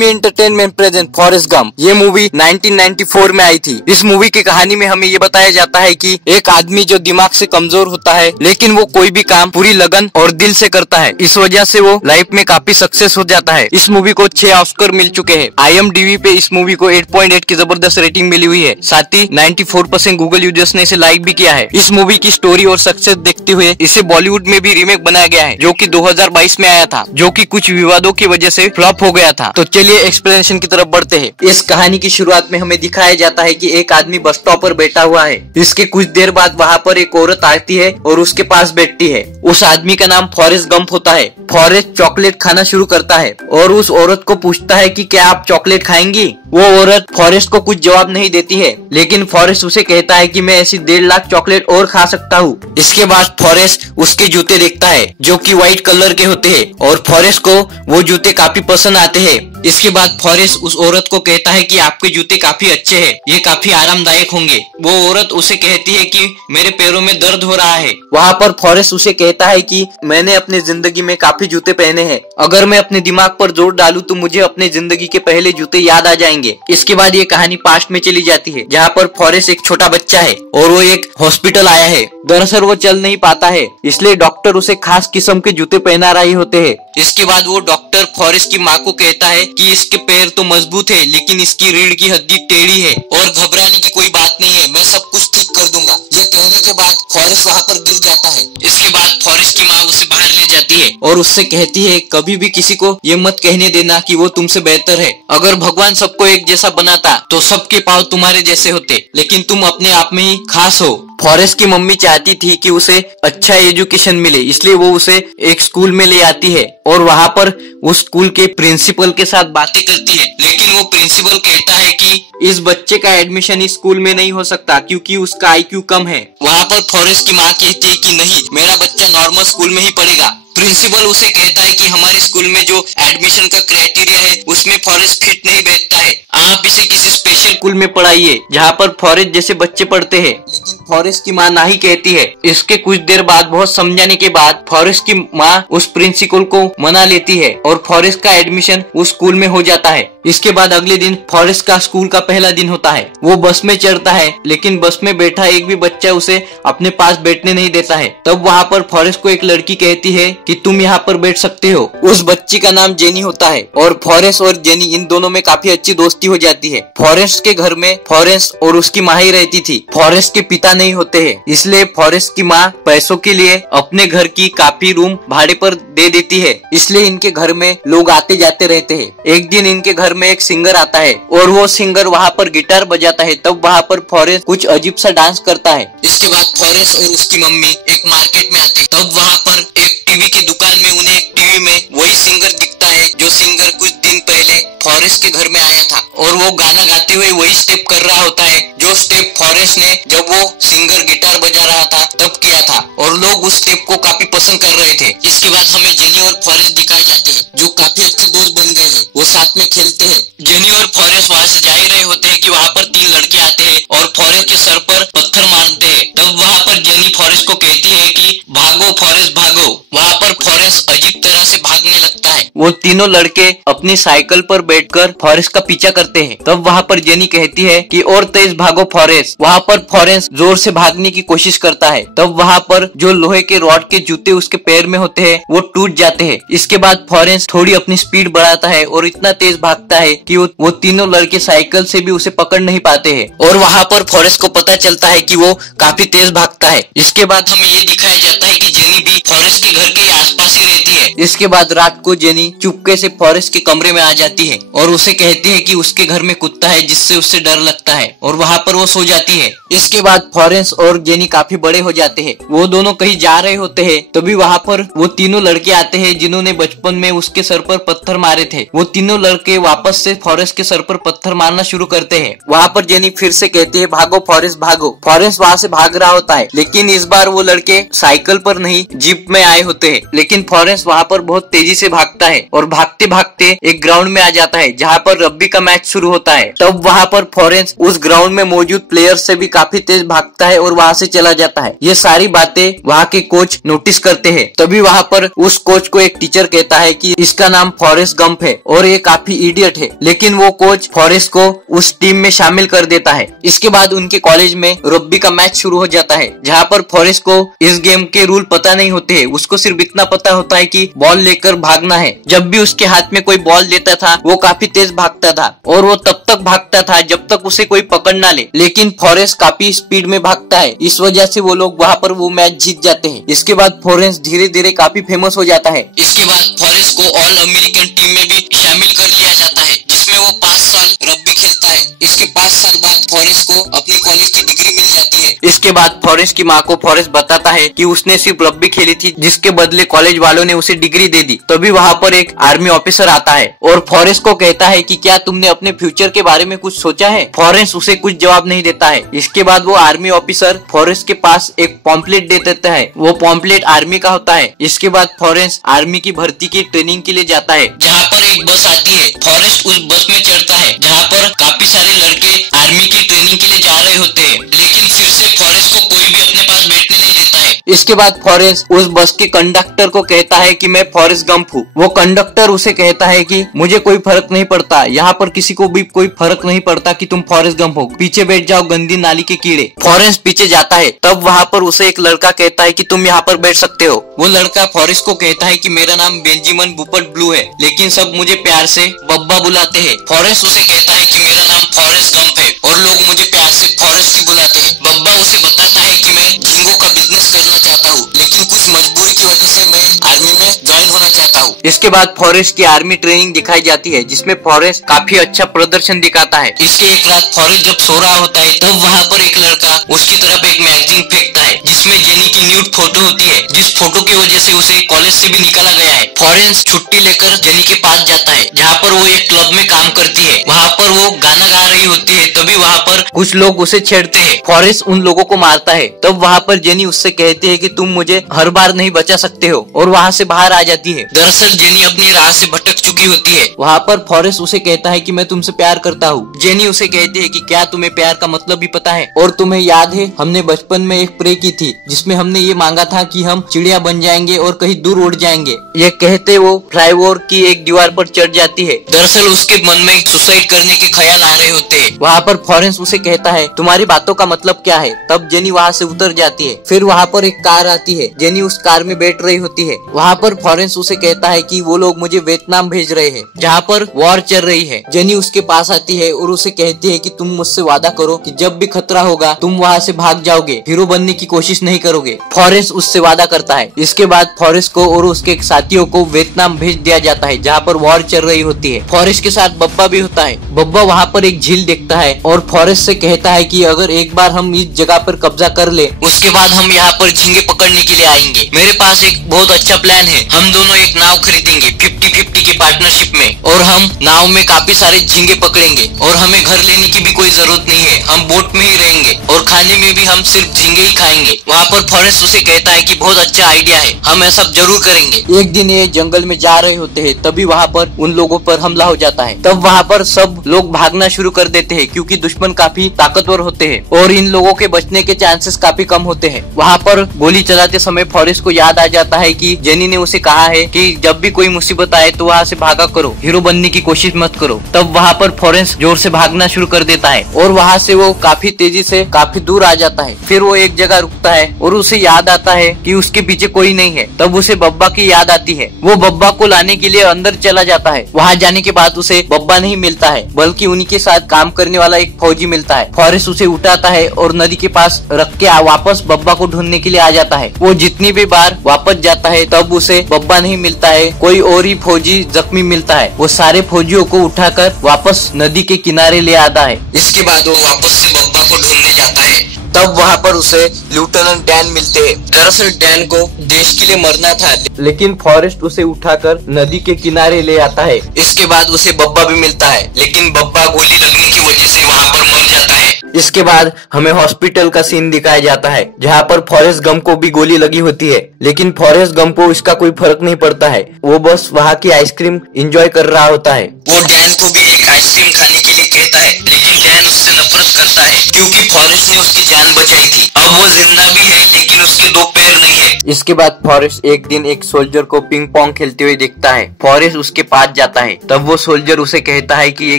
फिल्मी entertainment present Forrest Gump. ये movie 1994 में आई थी। इस मूवी की कहानी में हमें ये बताया जाता है कि एक आदमी जो दिमाग से कमजोर होता है, लेकिन वो कोई भी काम पूरी लगन और दिल से करता है। इस वजह से वो लाइफ में काफी सक्सेस हो जाता है। इस मूवी को 6 ऑस्कर मिल चुके हैं। IMDb पे इस मूवी को 8.8 की जबरदस्त रेटिंग मिली हुई है। साथ ही 94% गूगल यूजर्स ने इसे लाइक भी किया है। इस मूवी की स्टोरी और सक्सेस देखते हुए इसे बॉलीवुड में भी रीमेक बनाया गया है, जो कि 2022 में आया था, जो कि कुछ विवादों की वजह से फ्लॉप हो गया था। तो चलिए एक्सप्लेनेशन की तरफ बढ़ते हैं। इस कहानी की शुरुआत में हमें दिखाया जाता है कि एक आदमी बस स्टॉप पर बैठा हुआ है। इसके कुछ देर बाद वहाँ पर एक औरत आती है और उसके पास बैठती है। उस आदमी का नाम फॉरेस्ट गंप होता है। फॉरेस्ट चॉकलेट खाना शुरू करता है और उस औरत को पूछता है कि क्या आप चॉकलेट खाएंगी। वो औरत फॉरेस्ट को कुछ जवाब नहीं देती है, लेकिन फॉरेस्ट उसे कहता है कि मैं ऐसी 1.5 लाख चॉकलेट और खा सकता हूँ। इसके बाद फॉरेस्ट उसके जूते देखता है, जो कि व्हाइट कलर के होते हैं, और फॉरेस्ट को वो जूते काफी पसंद आते हैं। इसके बाद फॉरेस्ट उस औरत को कहता है कि आपके जूते काफी अच्छे हैं, ये काफी आरामदायक होंगे। वो औरत उसे कहती है कि मेरे पैरों में दर्द हो रहा है। वहाँ पर फॉरेस्ट उसे कहता है कि मैंने अपनी जिंदगी में काफी जूते पहने हैं, अगर मैं अपने दिमाग पर जोर डालूं तो मुझे अपने जिंदगी के पहले जूते याद आ जाएंगे। इसके बाद ये कहानी पास्ट में चली जाती है, जहाँ पर फॉरेस्ट एक छोटा बच्चा है और वो एक हॉस्पिटल आया है। दरअसल वो चल नहीं पाता है, इसलिए डॉक्टर उसे खास किस्म के जूते पहना रहे होते हैं। इसके बाद वो डॉक्टर फॉरेस्ट की माँ को कहता है कि इसके पैर तो मजबूत है, लेकिन इसकी रीढ़ की हड्डी टेढ़ी है और घबराने की कोई बात नहीं है, मैं सब कुछ ठीक कर दूंगा। ये कहने के बाद फॉरेस्ट वहाँ पर गिर जाता है। इसके बाद फॉरेस्ट की माँ उसे बाहर ले जाती है और उससे कहती है कभी भी किसी को ये मत कहने देना कि वो तुमसे बेहतर है। अगर भगवान सबको एक जैसा बनाता तो सबके पाँव तुम्हारे जैसे होते, लेकिन तुम अपने आप में ही खास हो। फॉरेस्ट की मम्मी चाहती थी कि उसे अच्छा एजुकेशन मिले, इसलिए वो उसे एक स्कूल में ले आती है और वहाँ पर वो स्कूल के प्रिंसिपल के साथ बातें करती है, लेकिन वो प्रिंसिपल कहता है कि इस बच्चे का एडमिशन इस स्कूल में नहीं हो सकता क्योंकि उसका IQ कम है। वहाँ पर फॉरेस्ट की माँ कहती है कि नहीं, मेरा बच्चा नॉर्मल स्कूल में ही पढ़ेगा। प्रिंसिपल उसे कहता है कि हमारे स्कूल में जो एडमिशन का क्राइटेरिया है उसमें फॉरेस्ट फिट नहीं बैठता है, आप इसे किसी स्पेशल स्कूल में पढ़ाइए जहाँ पर फॉरेस्ट जैसे बच्चे पढ़ते हैं। लेकिन फॉरेस्ट की माँ नहीं कहती है। इसके कुछ देर बाद बहुत समझाने के बाद फॉरेस्ट की माँ उस प्रिंसिपल को मना लेती है और फॉरेस्ट का एडमिशन उस स्कूल में हो जाता है। इसके बाद अगले दिन फॉरेस्ट का स्कूल का पहला दिन होता है। वो बस में चढ़ता है, लेकिन बस में बैठा एक भी बच्चा उसे अपने पास बैठने नहीं देता है। तब वहाँ पर फॉरेस्ट को एक लड़की कहती है कि तुम यहाँ पर बैठ सकते हो। उस बच्ची का नाम जेनी होता है और फॉरेस्ट और जेनी इन दोनों में काफी अच्छी दोस्ती हो जाती है। फॉरेस्ट के घर में फॉरेस्ट और उसकी माँ ही रहती थी। फॉरेस्ट के पिता नहीं होते हैं, इसलिए फॉरेस्ट की माँ पैसों के लिए अपने घर की काफी रूम भाड़े पर दे देती है, इसलिए इनके घर में लोग आते जाते रहते हैं। एक दिन इनके घर में एक सिंगर आता है और वो सिंगर वहाँ पर गिटार बजाता है। तब वहाँ पर फॉरेस्ट कुछ अजीब सा डांस करता है। इसके बाद फॉरेस्ट और उसकी मम्मी एक मार्केट में आते हैं। तब वहाँ पर एक टीवी की दुकान में उन्हें एक टीवी में वही सिंगर दिखता है जो सिंगर कुछ दिन पहले फॉरेस्ट के घर में आया था, और वो गाना गाते हुए वही स्टेप कर रहा होता है जो स्टेप फॉरेस्ट ने जब वो सिंगर गिटार बजा रहा था तब किया था, और लोग उस स्टेप को काफी पसंद कर रहे थे। इसके बाद हमें जेनी और फॉरेस्ट दिखाए जाते हैं, जो काफी अच्छे दोस्त बन गए हैं। वो साथ में खेलते हैं। जेनी और फॉरेस्ट वहाँ से जा ही रहे होते हैं कि वहाँ पर 3 लड़के आते हैं और फॉरेस्ट के सर पर पत्थर मारते हैं। तब वहाँ पर जेनी फॉरेस्ट को कहती है कि भागो फॉरेस्ट भागो। वहाँ पर फॉरेस्ट अजीब तरह से भागने लगता है। वो तीनों लड़के अपनी साइकिल पर बैठकर फॉरेस्ट का पीछा करते हैं। तब वहाँ पर जेनी कहती है कि और तेज भागो फॉरेस्ट। वहाँ पर फॉरेस्ट जोर से भागने की कोशिश करता है। तब वहाँ पर जो लोहे के रॉड के जूते उसके पैर में होते हैं वो टूट जाते हैं। इसके बाद फॉरेस्ट थोड़ी अपनी स्पीड बढ़ाता है और इतना तेज भागता है कि वो तीनों लड़के साइकिल से भी उसे पकड़ नहीं पाते हैं, और वहाँ पर फॉरेस्ट को पता चलता है कि वो काफी तेज भागता है। इसके बाद हमें ये दिखाया जाता है कि जेनी भी फॉरेस्ट के घर के आसपास ही रहती है। इसके बाद रात को जेनी चुपके से फॉरेस्ट के कमरे में आ जाती है और उसे कहती है कि उसके घर में कुत्ता है जिससे उससे डर लगता है, और वहाँ पर वो सो जाती है। इसके बाद फॉरेस्ट और जेनी काफी बड़े हो जाते हैं। वो दोनों कहीं जा रहे होते हैं, तभी वहाँ पर वो तीनों लड़के आते हैं जिन्होंने बचपन में उसके सर पर पत्थर मारे थे। वो तीनों लड़के वापस से फॉरेस्ट के सर पर पत्थर मारना शुरू करते हैं। वहाँ पर जेनी फिर से कहती है भागो फॉरेस्ट भागो। फॉरेस्ट वहाँ से भाग रहा होता है, लेकिन इस बार वो लड़के साइकिल पर नहीं जीप में आए होते हैं। लेकिन फॉरेस्ट वहाँ पर बहुत तेजी से भागता है और भागते भागते एक ग्राउंड में आ जाता है जहाँ पर रग्बी का मैच शुरू होता है। तब वहाँ पर फॉरेंस उस ग्राउंड में मौजूद प्लेयर्स से भी काफी तेज भागता है और वहाँ से चला जाता है। ये सारी बातें वहाँ के कोच नोटिस करते हैं। तभी वहाँ पर उस कोच को एक टीचर कहता है कि इसका नाम फॉरेस्ट गंप है और ये काफी इडियट है, लेकिन वो कोच फॉरेस्ट को उस टीम में शामिल कर देता है। इसके बाद उनके कॉलेज में रग्बी का मैच शुरू हो जाता है जहाँ पर फॉरेस्ट को इस गेम के रूल पता नहीं होते हैं। उसको सिर्फ इतना पता होता है कि बॉल लेकर भागना है। जब भी उसके हाथ में कोई बॉल देता था वो काफी तेज भागता था और वो तब तक भागता था जब तक उसे कोई पकड़ ना ले, लेकिन फॉरेस्ट काफी स्पीड में भागता है। इस वजह से वो लोग वहाँ पर वो मैच जीत जाते हैं। इसके बाद फॉरेस्ट धीरे धीरे काफी फेमस हो जाता है। इसके बाद फॉरेस्ट को ऑल अमेरिकन टीम में भी शामिल कर लिया जाता है जिसमें वो 5 साल रग्बी खेलता है। इसके 5 साल बाद फॉरेस्ट को अपनी कॉलेज की डिग्री मिल जाती है। इसके बाद फॉरेस्ट की माँ को फॉरेस्ट बताता है कि उसने सिर्फ रग्बी खेली थी जिसके बदले कॉलेज वालों ने उसे डिग्री दे दी। तभी वहाँ पर एक आर्मी ऑफिसर आता है और फॉरेस्ट को कहता है कि क्या तुमने अपने फ्यूचर के बारे में कुछ सोचा है। फॉरेस्ट उसे कुछ जवाब नहीं देता है। इसके बाद वो आर्मी ऑफिसर फॉरेस्ट के पास एक पॉम्पलेट दे देता है। वो पॉम्पलेट आर्मी का होता है। इसके बाद फॉरेस्ट आर्मी की भर्ती की ट्रेनिंग के लिए जाता है जहाँ पर एक बस आती है। फॉरेस्ट उस बस में चढ़ता है जहाँ पर काफी सारे लड़के आर्मी की ट्रेनिंग के लिए जा रहे होते हैं, लेकिन फिर से फॉरेस्ट को कोई भी अपने पास बैठने नहीं देता है। इसके बाद फॉरेस्ट उस बस के कंडक्टर को कहता है कि मैं फॉरेस्ट गंप हूँ। वो कंडक्टर उसे कहता है कि मुझे कोई फर्क नहीं पड़ता, यहाँ पर किसी को भी कोई फर्क नहीं पड़ता कि तुम फॉरेस्ट गंप हो, पीछे बैठ जाओ गंदी नाली के कीड़े। फॉरेस्ट पीछे जाता है। तब वहाँ पर उसे एक लड़का कहता है कि तुम यहाँ पर बैठ सकते हो। वो लड़का फॉरेस्ट को कहता है कि मेरा नाम बेंजामिन बुपट ब्लू है, लेकिन सब मुझे प्यार से बब्बा बुलाते हैं। फॉरेस्ट उसे कहता है कि मेरा नाम फॉरेस्ट गंप है और लोग मुझे प्यार से फॉरेस्ट ही बुलाते हैं। बब्बा उसे बताता है कि मैं झींगों का बिजनेस करना चाहता हूँ, लेकिन कुछ मजबूरी की वजह से मैं आर्मी में ज्वाइन होना चाहता हूँ। इसके बाद फॉरेस्ट की आर्मी ट्रेनिंग दिखाई जाती है जिसमें फॉरेस्ट काफी अच्छा प्रदर्शन दिखाता है। इसके एक रात फॉरेस्ट जब सो रहा होता है तब वहाँ पर एक लड़का उसकी तरफ एक मैगजीन फेंकता है जिसमें जेनी की न्यूड फोटो होती है, जिस फोटो की वजह से उसे कॉलेज से भी निकाला गया है। फॉरेस्ट छुट्टी लेकर जेनी के पास जाता है जहाँ पर वो एक क्लब में काम करती है। वहाँ पर वो गाना गा रही होती है। तभी वहाँ पर कुछ लोग उसे छेड़ते हैं। फॉरेस्ट उन लोगों को मारता है। तब वहाँ पर जेनी उससे कहती है कि तुम मुझे हर बार नहीं बचा सकते हो और वहाँ से बाहर आ जाती है। दरअसल जेनी अपनी राह से भटक चुकी होती है। वहाँ पर फॉरेस्ट उसे कहता है कि मैं तुमसे प्यार करता हूँ। जेनी उसे कहती है कि क्या तुम्हें प्यार का मतलब भी पता है, और तुम्हें याद है हमने बचपन में एक प्रे की थी जिसमें हमने ये मांगा था कि हम चिड़िया बन जाएंगे और कहीं दूर उड़ जाएंगे। ये कहते वो फ्लाईओवर की एक दीवार पर चढ़ जाती है। दरअसल उसके मन में सुसाइड करने के ख्याल आ रहे होते हैं। वहाँ पर फॉरेस्ट उसे कहता है तुम्हारी बातों का मतलब क्या है। तब जेनी वहाँ से उतर जाती है। फिर वहाँ पर एक कार आती है। जेनी उस कार में बैठ रही होती है। वहाँ पर फॉरेस्ट उसे कहता है कि वो लोग मुझे वियतनाम भेज रहे हैं जहाँ पर वॉर चल रही है। जेनी उसके पास आती है और उसे कहती है कि तुम मुझसे वादा करो कि जब भी खतरा होगा तुम वहाँ से भाग जाओगे, हीरो बनने की कोशिश नहीं करोगे। फॉरेस्ट उससे वादा करता है। इसके बाद फॉरेस्ट को और उसके साथियों को वियतनाम भेज दिया जाता है जहाँ पर वॉर चल रही होती है। फॉरेस्ट के साथ बब्बा भी होता है। बब्बा वहाँ पर एक झील देखता है और फॉरेस्ट से कहता है कि अगर एक बार हम इस जगह पर कब्जा कर ले उसके बाद हम यहाँ पर झींगे पकड़ने के लिए आएंगे। मेरे पास एक बहुत अच्छा प्लान है। हम दोनों एक नाव खरीदेंगे 50-50 की पार्टनरशिप में और हम नाव में काफी सारे झींगे पकड़ेंगे और हमें घर लेने की भी कोई जरूरत नहीं है। हम बोट में ही रहेंगे और खाने में भी हम सिर्फ झींगे ही खाएंगे। वहाँ पर फॉरेस्ट उसे कहता है कि बहुत अच्छा आइडिया है, हम ऐसा जरूर करेंगे। एक दिन ये जंगल में जा रहे होते हैं तभी वहाँ पर उन लोगों पर हमला हो जाता है। तब वहाँ पर सब लोग भागना शुरू कर देते हैं क्योंकि दुश्मन काफी ताकतवर होते हैं और इन लोगों के बचने के चांसेस काफी कम होते हैं। वहाँ पर गोली चलाते समय फॉरेस्ट को याद आ जाता है कि जेनी ने उसे कहा है कि जब भी कोई मुसीबत आए तो वहाँ से भागा करो, हीरो बनने की कोशिश मत करो। तब वहाँ पर फॉरेस्ट जोर से भागना शुरू कर देता है और वहाँ से वो काफी तेजी से काफी दूर आ जाता है। फिर वो एक जगह रुकता है और उसे याद आता है कि उसके पीछे कोई नहीं है। तब उसे बब्बा की याद आती है। वो बब्बा को लाने के लिए अंदर चला जाता है। वहाँ जाने के बाद उसे बब्बा नहीं मिलता है बल्कि उन्हीं के साथ काम करने वाला एक फौजी मिलता है। फॉरेस्ट उसे उठाता है और नदी के पास रख के वापस बब्बा को ढूंढने के लिए आ जाता है। वो जितनी भी बार वापस जाता है तब उसे बब्बा नहीं मिलता है, कोई और ही फौजी जख्मी मिलता है। वो सारे फौजियों को उठाकर वापस नदी के किनारे ले आता है। इसके बाद वो वापस से बब्बा को ढूंढने जाता है। तब वहाँ पर उसे लेफ्टिनेंट डैन मिलते हैं। दरअसल डैन को देश के लिए मरना था लेकिन फॉरेस्ट उसे उठाकर नदी के किनारे ले आता है। इसके बाद उसे बब्बा भी मिलता है लेकिन बब्बा गोली लगने की वजह से वहाँ पर मर जाता है। इसके बाद हमें हॉस्पिटल का सीन दिखाया जाता है जहाँ पर फॉरेस्ट गम को भी गोली लगी होती है, लेकिन फॉरेस्ट गम को इसका कोई फर्क नहीं पड़ता है। वो बस वहाँ की आइसक्रीम एंजॉय कर रहा होता है। वो डैन को भी एक आइसक्रीम खाने के लिए कहता है, लेकिन डैन उससे नफरत करता है क्योंकि फॉरेस्ट ने उसकी जान बचाई थी। अब वो जिंदा भी है लेकिन उसके दो पैर नहीं है। इसके बाद फॉरेस्ट एक दिन एक सोल्जर को पिंग पोंग खेलते हुए देखता है। फॉरेस्ट उसके पास जाता है, तब वो सोल्जर उसे कहता है कि ये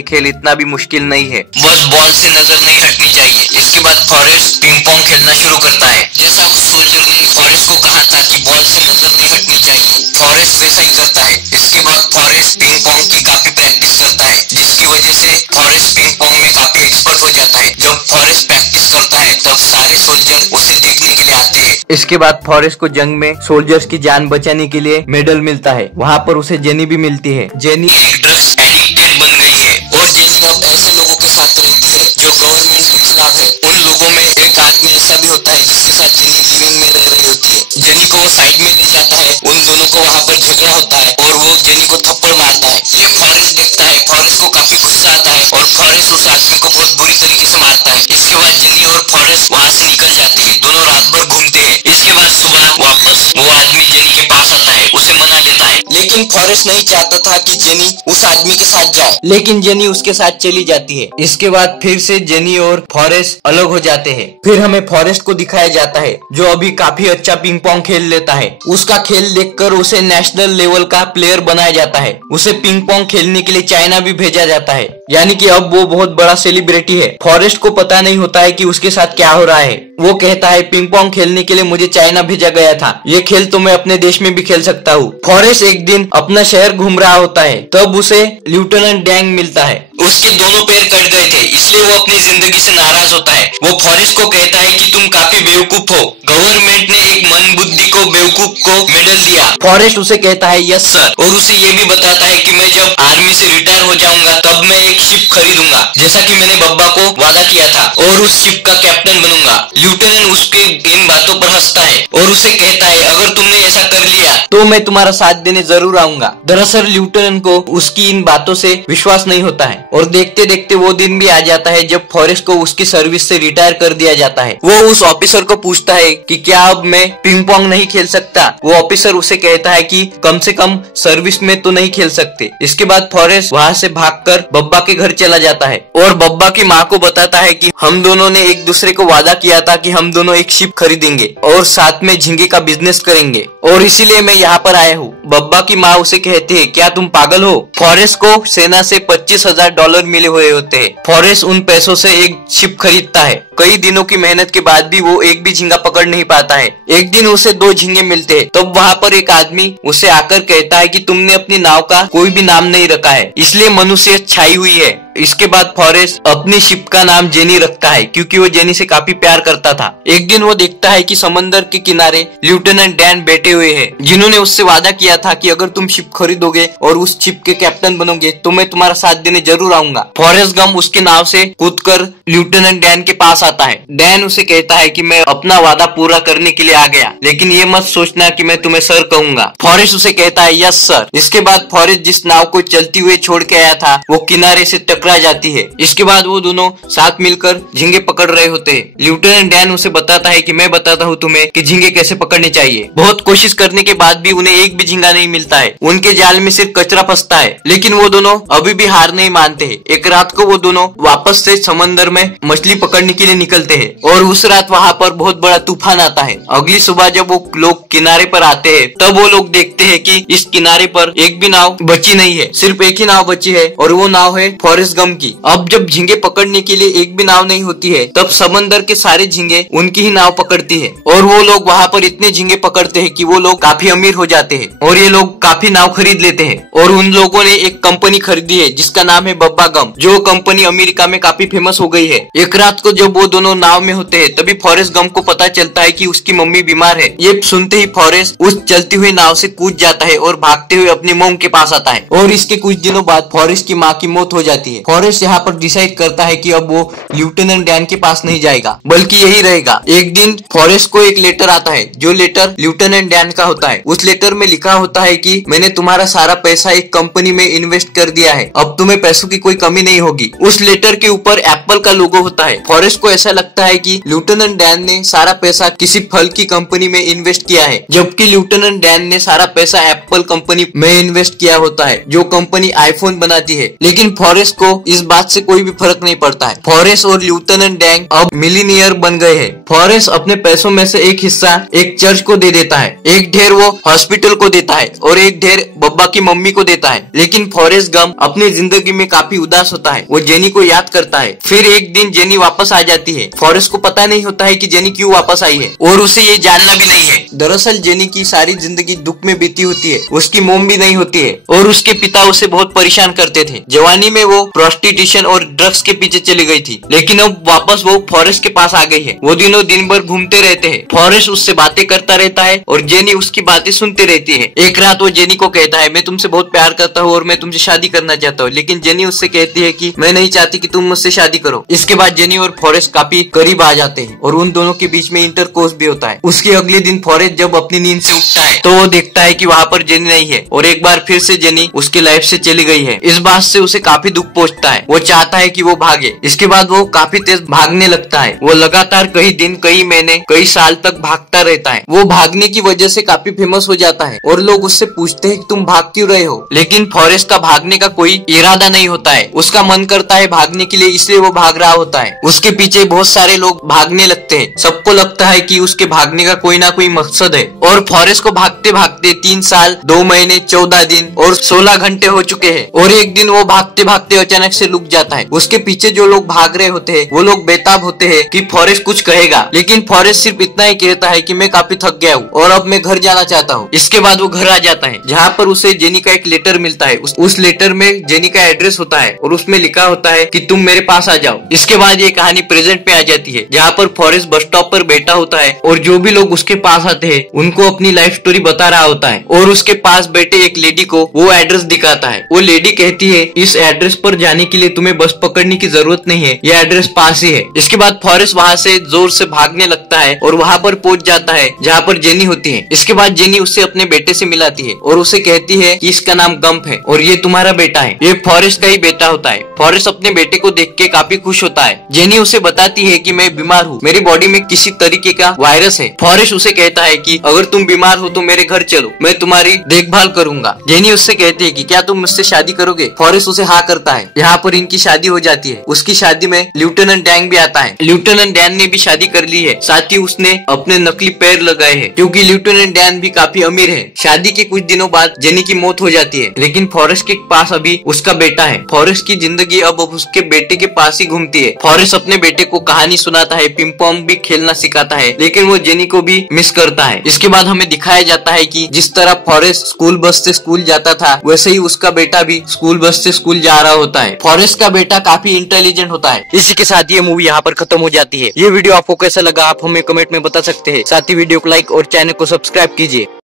खेल इतना भी मुश्किल नहीं है, बस बॉल से नजर नहीं हटनी चाहिए। इसके बाद फॉरेस्ट पिंग पोंग खेलना शुरू करता है। जैसा उस सोल्जर ने फॉरेस्ट को कहा था कि बॉल से नजर नहीं हटनी चाहिए, फॉरेस्ट वैसा ही करता है। इसके बाद फॉरेस्ट पिंग पोंग की काफी प्रैक्टिस करता है, जिसकी वजह से फॉरेस्ट पिंग पोंग में काफी एक्सपर्ट हो जाता है। जब फॉरेस्ट प्रैक्टिस करता है तब सारे सोल्जर उसे देखने के लिए आते हैं। इसके बाद फॉरेस्ट को जंग में सोल्जर्स की जान बचाने के लिए मेडल मिलता है। वहाँ पर उसे जेनी भी मिलती है। जेनी एक ड्रग्स एडिक्टेड बन गई है और जेनी अब ऐसे लोगों के साथ रहती है जो गवर्नमेंट के खिलाफ है। उन लोगों में एक आदमी ऐसा भी होता है जिसके साथ जेनी लिविंग में रह रही होती है। जेनी को वो साइड में ले जाता है, उन दोनों को वहाँ पर झगड़ा होता है और वो जेनी को थप्पड़ मारता है। ये फॉरेस्ट देखता है, फॉरेस्ट को काफी गुस्सा आता है और फॉरेस्ट उस आदमी को बहुत बुरी तरीके से मारता है। इसके बाद जेनी और फॉरेस्ट वहाँ से निकल जाते हैं। दोनों रात भर घूमते हैं। इसके बाद सुबह वापस वो आदमी जेनी के पास आता है, उसे मना लेता है, लेकिन फॉरेस्ट नहीं चाहता था कि जेनी उस आदमी के साथ जाए, लेकिन जेनी उसके साथ चली जाती है। इसके बाद फिर से जेनी और फॉरेस्ट अलग हो जाते हैं। फिर हमें फॉरेस्ट को दिखाया जाता है जो अभी काफी अच्छा पिंग पोंग खेल लेता है। उसका खेल देखकर उसे नेशनल लेवल का प्लेयर बनाया जाता है। उसे पिंग पोंग खेलने के लिए चाइना भी भेजा जाता है, यानी कि अब वो बहुत बड़ा सेलिब्रिटी है। फॉरेस्ट को पता नहीं होता है कि उसके साथ क्या हो रहा है। वो कहता है पिंग पोंग खेलने के लिए मुझे चाइना भेजा गया था, ये खेल तो मैं अपने देश में भी खेल सकता हूँ। फॉरेस्ट एक दिन अपना शहर घूम रहा होता है, तब उसे लेफ्टिनेंट डैंग मिलता है। उसके दोनों पैर कट गए थे, इसलिए वो अपनी जिंदगी से नाराज होता है। वो फॉरेस्ट को कहता है कि तुम काफी बेवकूफ हो, गवर्नमेंट ने एक मन बुद्धि को बेवकूफ को मेडल दिया। फॉरेस्ट उसे कहता है यस सर, और उसे ये भी बताता है कि मैं जब आर्मी से रिटायर हो जाऊंगा तब मैं एक शिप खरीदूंगा, जैसा कि मैंने बब्बा को वादा किया था, और उस शिप का कैप्टन बनूंगा। लेफ्टिनेंट उसके इन बातों पर हंसता है और उसे कहता है अगर तुमने ऐसा कर लिया तो मैं तुम्हारा साथ देने जरूर आऊंगा। दरअसल लेफ्टिनेंट को उसकी इन बातों से विश्वास नहीं होता है और देखते देखते वो दिन भी आ जाता है जब फॉरेस्ट को उसकी सर्विस से रिटायर कर दिया जाता है। वो उस ऑफिसर को पूछता है कि क्या अब मैं पिंग पोंग नहीं खेल सकता। वो ऑफिसर उसे कहता है कि कम से कम सर्विस में तो नहीं खेल सकते। इसके बाद फॉरेस्ट वहाँ से भागकर बब्बा के घर चला जाता है और बब्बा की माँ को बताता है कि हम दोनों ने एक दूसरे को वादा किया था कि हम दोनों एक शिप खरीदेंगे और साथ में झींगे का बिजनेस करेंगे और इसीलिए मैं यहाँ पर आया हूँ। बब्बा की माँ उसे कहती है क्या तुम पागल हो? फॉरेस्ट को सेना से $25,000 मिले हुए होते हैं। फॉरेस्ट उन पैसों से एक शिप खरीदता है। कई दिनों की मेहनत के बाद भी वो एक भी झींगा पकड़ नहीं पाता है। एक दिन उसे 2 झींगे मिलते हैं, तब वहाँ पर एक आदमी उसे आकर कहता है कि तुमने अपनी नाव का कोई भी नाम नहीं रखा है, इसलिए मनुष्य छाई हुई है। इसके बाद फॉरेस्ट अपनी शिप का नाम जेनी रखता है क्योंकि वो जेनी से काफी प्यार करता था। एक दिन वो देखता है कि समंदर के किनारे लेफ्टिनेंट डैन बैठे हुए हैं, जिन्होंने उससे वादा किया था कि अगर तुम शिप खरीदोगे और उस शिप के कैप्टन बनोगे तो मैं तुम्हारा साथ देने जरूर आऊंगा। फॉरेस्ट गम उसके नाव से कूदकर लेफ्टिनेंट डैन के पास आता है। डैन उसे कहता है कि मैं अपना वादा पूरा करने के लिए आ गया, लेकिन ये मत सोचना कि मैं तुम्हें सर कहूंगा। फॉरेस्ट उसे कहता है यस सर। इसके बाद फॉरेस्ट जिस नाव को चलती हुए छोड़ के आया था वो किनारे से टकरा जाती है। इसके बाद वो दोनों साथ मिलकर झींगे पकड़ रहे होते हैं। लेफ्टिनेंट डैन उसे बताता है कि मैं बताता हूँ तुम्हें कि झींगे कैसे पकड़ने चाहिए। बहुत कोशिश करने के बाद भी उन्हें एक भी झींगा नहीं मिलता है। उनके जाल में सिर्फ कचरा फंसता है, लेकिन वो दोनों अभी भी हार नहीं मानते हैं। एक रात को वो दोनों वापस से समंदर में मछली पकड़ने के लिए निकलते हैं और उस रात वहाँ पर बहुत बड़ा तूफान आता है। अगली सुबह जब वो लोग किनारे पर आते हैं तब वो लोग देखते हैं कि इस किनारे पर एक भी नाव बची नहीं है, सिर्फ एक ही नाव बची है और वो नाव है फॉरेस्ट गम की। अब जब झींगे पकड़ने के लिए एक भी नाव नहीं होती है तब समंदर के सारे झींगे उनकी ही नाव पकड़ती है और वो लोग वहाँ पर इतने झींगे पकड़ते हैं कि वो लोग काफी अमीर हो जाते हैं और ये लोग काफी नाव खरीद लेते हैं। और उन लोगों ने एक कंपनी खरीदी है जिसका नाम है बब्बा गम, जो कंपनी अमेरिका में काफी फेमस हो गई है। एक रात को जब वो वो दोनों नाव में होते हैं तभी फॉरेस्ट गम को पता चलता है कि उसकी मम्मी बीमार है। ये सुनते ही फॉरेस्ट उस चलती हुई नाव से कूद जाता है और भागते हुए अपनी मॉम के पास आता है। और इसके कुछ दिनों बाद फॉरेस्ट की माँ की मौत हो जाती है। फॉरेस्ट यहाँ पर डिसाइड करता है कि अब वो लेफ्टिनेंट डैन के पास नहीं जाएगा बल्कि यही रहेगा। एक दिन फॉरेस्ट को एक लेटर आता है जो लेटर लेफ्टिनेंट डैन का होता है। उस लेटर में लिखा होता है कि मैंने तुम्हारा सारा पैसा एक कंपनी में इन्वेस्ट कर दिया है, अब तुम्हें पैसों की कोई कमी नहीं होगी। उस लेटर के ऊपर एप्पल का लोगो होता है। फॉरेस्ट को ऐसा लगता है कि लेफ्टिनेंट डैन ने सारा पैसा किसी फल की कंपनी में इन्वेस्ट किया है, जबकि लेफ्टिनेंट डैन ने सारा पैसा एप्पल कंपनी में इन्वेस्ट किया होता है जो कंपनी आईफोन बनाती है। लेकिन फॉरेस्ट को इस बात से कोई भी फर्क नहीं पड़ता है। फॉरेस्ट और लेफ्टिनेंट डैन अब मिलीनियर बन गए हैं। फॉरेस्ट अपने पैसों में से एक हिस्सा एक चर्च को दे देता है, एक ढेर वो हॉस्पिटल को देता है और एक ढेर बब्बा की मम्मी को देता है। लेकिन फॉरेस्ट गम अपनी जिंदगी में काफी उदास होता है। वो जेनी को याद करता है। फिर एक दिन जेनी वापस आ जाती है। फॉरेस्ट को पता नहीं होता है कि जेनी क्यों वापस आई है और उसे ये जानना भी नहीं है। दरअसल जेनी की सारी जिंदगी दुख में बीती होती है। उसकी मोम भी नहीं होती है और उसके पिता उसे बहुत परेशान करते थे। जवानी में वो प्रोस्टिट्यूशन और ड्रग्स के पीछे चली गई थी, लेकिन अब वापस वो फॉरेस्ट के पास आ गई है। वो दिनों दिन भर घूमते रहते हैं। फॉरेस्ट उससे बातें करता रहता है और जेनी उसकी बातें सुनती रहती है। एक रात वो जेनी को कहता है मैं तुमसे बहुत प्यार करता हूँ और मैं तुमसे शादी करना चाहता हूँ, लेकिन जेनी उससे कहती है कि मैं नहीं चाहती कि तुम मुझसे शादी करो। इसके बाद जेनी और फॉरेस्ट काफी करीब आ जाते हैं और उन दोनों के बीच में इंटरकोर्स भी होता है। उसके अगले दिन फॉरेस्ट जब अपनी नींद से उठता है तो वो देखता है कि वहाँ पर जेनी नहीं है और एक बार फिर से जेनी उसकी लाइफ से चली गई है। इस बात से उसे काफी दुख पहुंचता है। वो चाहता है कि वो भागे। इसके बाद वो काफी तेज भागने लगता है। वो लगातार कई दिन, कई महीने, कई साल तक भागता रहता है। वो भागने की वजह से काफी फेमस हो जाता है और लोग उससे पूछते हैं कि तुम भाग क्यों रहे हो। लेकिन फॉरेस्ट का भागने का कोई इरादा नहीं होता है। उसका मन करता है भागने के लिए, इसलिए वो भाग रहा होता है। उसके पीछे बहुत सारे लोग भागने लगते हैं। सबको लगता है कि उसके भागने का कोई ना कोई मकसद है। और फॉरेस्ट को भागते भागते 3 साल 2 महीने 14 दिन और 16 घंटे हो चुके हैं। और एक दिन वो भागते भागते अचानक से रुक जाता है। उसके पीछे जो लोग भाग रहे होते हैं वो लोग बेताब होते हैं कि फॉरेस्ट कुछ कहेगा, लेकिन फॉरेस्ट सिर्फ इतना ही कहता है कि मैं काफी थक गया हूँ और अब मैं घर जाना चाहता हूँ। इसके बाद वो घर आ जाता है जहाँ पर उसे जेनी का एक लेटर मिलता है। उस लेटर में जेनी का एड्रेस होता है और उसमें लिखा होता है कि तुम मेरे पास आ जाओ। इसके बाद ये कहानी प्रेजेंट में आ जाती है जहाँ पर फॉरेस्ट बस स्टॉप पर बैठा होता है और जो भी लोग उसके पास आते हैं उनको अपनी लाइफ स्टोरी बता रहा होता है और उसके पास बैठे एक लेडी को वो एड्रेस दिखाता है। वो लेडी कहती है इस एड्रेस पर जाने के लिए तुम्हें बस पकड़ने की जरूरत नहीं है, ये एड्रेस पास ही है। इसके बाद फॉरेस्ट वहाँ से जोर से भागने लगता है और वहाँ पर पहुंच जाता है जहाँ पर जेनी होती है। इसके बाद जेनी उससे अपने बेटे से मिलाती है और उसे कहती है कि इसका नाम गम्प है और ये तुम्हारा बेटा है। ये फॉरेस्ट का ही बेटा होता है। फॉरेस्ट अपने बेटे को देख के काफी खुश होता है। जेनी उसे बताती है कि मैं बीमार हूँ, मेरी बॉडी में किसी तरीके का वायरस है। फॉरेस्ट उसे कहता है कि अगर तुम बीमार हो तो मेरे घर चलो, मैं तुम्हारी देखभाल करूंगा। जेनी उससे कहती है कि क्या तुम मुझसे शादी करोगे। फॉरेस्ट उसे हाँ करता है। यहाँ पर इनकी शादी हो जाती है। उसकी शादी में लेफ्टिनेंट डैन भी आता है। लेफ्टिनेंट डैन ने भी शादी कर ली है, साथ ही उसने अपने नकली पैर लगाए हैं क्योंकि लेफ्टिनेंट डैन भी काफी अमीर है। शादी के कुछ दिनों बाद जेनी की मौत हो जाती है, लेकिन फॉरेस्ट के पास अभी उसका बेटा है। फॉरेस्ट की जिंदगी अब उसके बेटे के पास ही घूमती है। फॉरेस्ट अपने बेटे को कहानी सुनाता है, पिंग पोंग भी खेलना सिखाता है, लेकिन वो जेनी को भी मिस करता है। इसके बाद हमें दिखाया जाता है कि जिस तरह फॉरेस्ट स्कूल बस से स्कूल जाता था वैसे ही उसका बेटा भी स्कूल बस से स्कूल जा रहा होता है। फॉरेस्ट का बेटा काफी इंटेलिजेंट होता है। इसी के साथ ये मूवी यहाँ पर खत्म हो जाती है। ये वीडियो आपको कैसा लगा आप हमें कमेंट में बता सकते हैं। साथ ही वीडियो को लाइक और चैनल को सब्सक्राइब कीजिए।